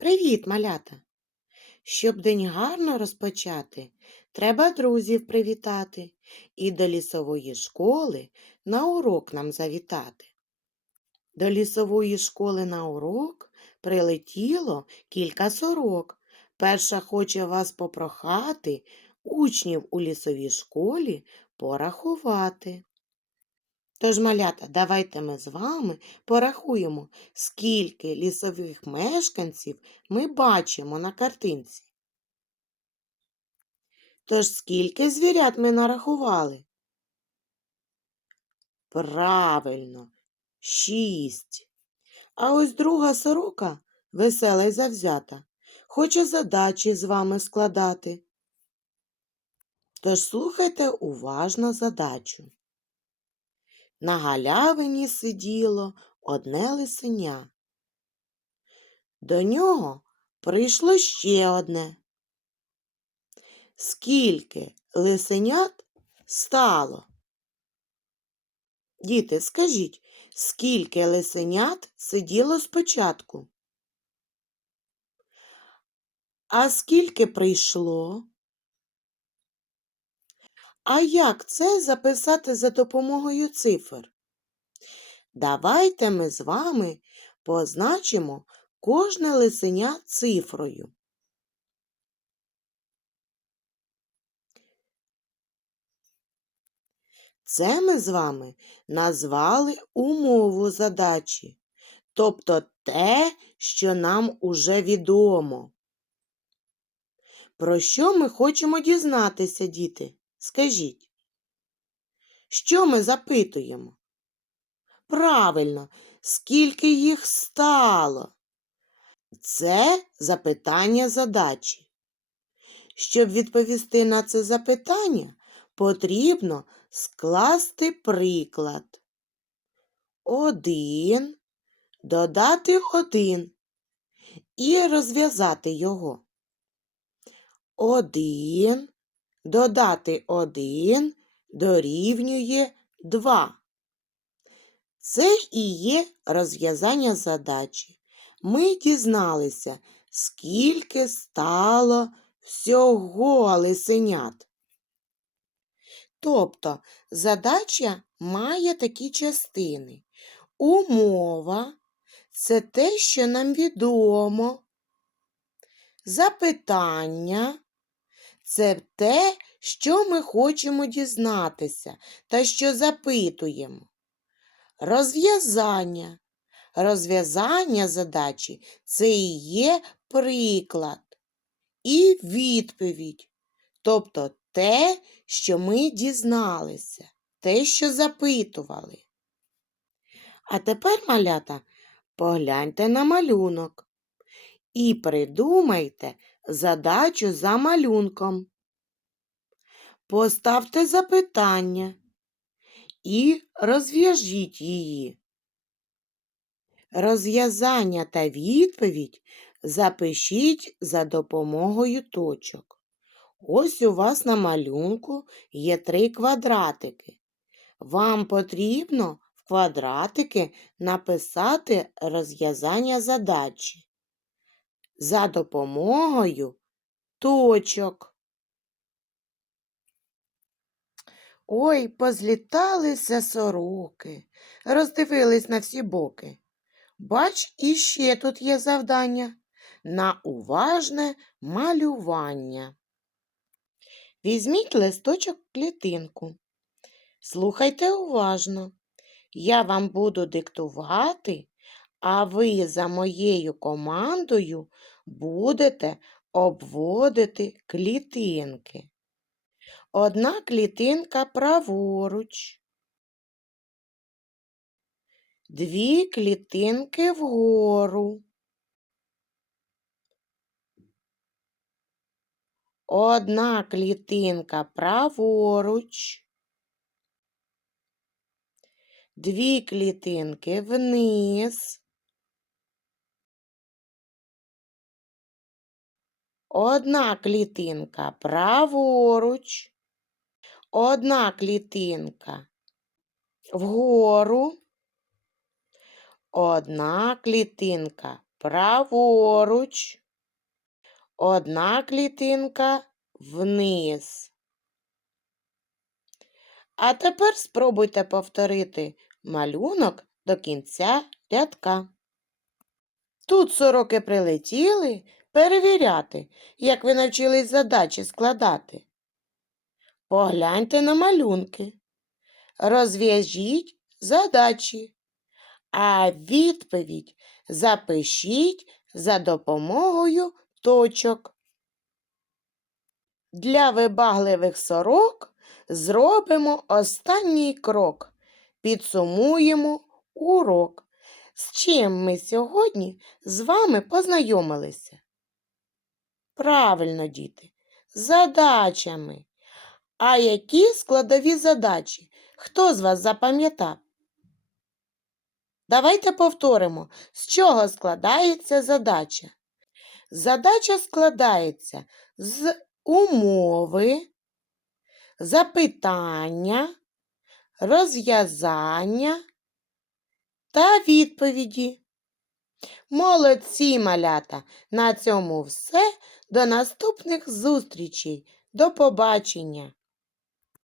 Привіт, малята! Щоб день гарно розпочати, треба друзів привітати і до лісової школи на урок нам завітати. До лісової школи на урок прилетіло кілька сорок. Перша хоче вас попрохати учнів у лісовій школі порахувати. Тож, малята, давайте ми з вами порахуємо, скільки лісових мешканців ми бачимо на картинці. Тож скільки звірят ми нарахували? Правильно, шість. А ось друга сорока, весела й завзята, хоче задачі з вами складати. Тож слухайте уважно задачу. На галявині сиділо одне лисеня. До нього прийшло ще одне. Скільки лисенят стало? Діти, скажіть, скільки лисенят сиділо спочатку? А скільки прийшло? А як це записати за допомогою цифр? Давайте ми з вами позначимо кожне лисеня цифрою. Це ми з вами назвали умову задачі, тобто те, що нам уже відомо. Про що ми хочемо дізнатися, діти? Скажіть, що ми запитуємо? Правильно, скільки їх стало? Це запитання задачі. Щоб відповісти на це запитання, потрібно скласти приклад. Один, додати один і розв'язати його. Один Додати 1 дорівнює 2. Це і є розв'язання задачі. Ми дізналися, скільки стало всього лисенят. Тобто задача має такі частини. Умова це те, що нам відомо. Запитання це те, що ми хочемо дізнатися та що запитуємо. Розв'язання. Розв'язання задачі це і є приклад і відповідь, тобто те, що ми дізналися, те, що запитували. А тепер, малята, погляньте на малюнок і придумайте задачу за малюнком. Поставте запитання і розв'яжіть її. Розв'язання та відповідь запишіть за допомогою точок. Ось у вас на малюнку є три квадратики. Вам потрібно в квадратики написати розв'язання задачі за допомогою точок. Ой, позліталися сороки, роздивились на всі боки. Бач, іще тут є завдання на уважне малювання. Візьміть листочок клітинку. Слухайте уважно. Я вам буду диктувати, а ви за моєю командою будете обводити клітинки. Одна клітинка праворуч, дві клітинки вгору. Одна клітинка праворуч, дві клітинки вниз. Одна клітинка праворуч, одна клітинка вгору, одна клітинка праворуч, одна клітинка вниз. А тепер спробуйте повторити малюнок до кінця рядка. Тут сороки прилетіли перевіряти, як ви навчились задачі складати. Погляньте на малюнки, розв'яжіть задачі, а відповідь запишіть за допомогою точок. Для вибагливих сорок зробимо останній крок. Підсумуємо урок. З чим ми сьогодні з вами познайомилися? Правильно, діти, задачами. А які складові задачі? Хто з вас запам'ятав? Давайте повторимо, з чого складається задача. Задача складається з умови, запитання, розв'язання та відповіді. Молодці, малята! На цьому все. До наступних зустрічей. До побачення!